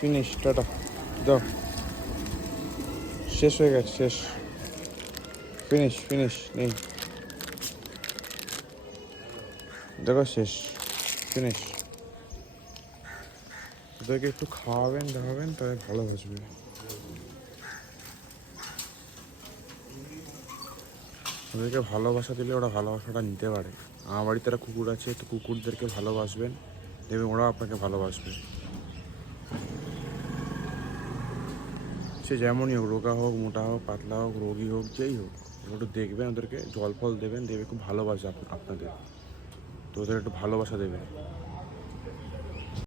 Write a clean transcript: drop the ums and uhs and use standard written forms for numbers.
Finish tata দাও, শেষ হয়ে গেছে, শেষ, ফিনিশ নেই, দেখো শেষ, ফিনিশ। ওদেরকে একটু খাওয়াবেন দাওয়াবেন, তবে ভালো বাসবে। ওদেরকে ভালোবাসা দিলে ওরা ভালোবাসাটা নিতে পারে। আমার বাড়িতে একটা কুকুর আছে, তো কুকুরদেরকে ভালোবাসবেন, দেখবেন ওরা আপনাকে ভালোবাসবে। সে যেমনই হোক, রোগা হোক, মোটা হোক, পাতলা হোক, রোগী হোক, যেই হোক, একটু দেখবেন, ওদেরকে জল ফল দেবেন, দেখবে খুব ভালোবাসে আপনাদের, তো ওদের একটু ভালোবাসা দেবেন।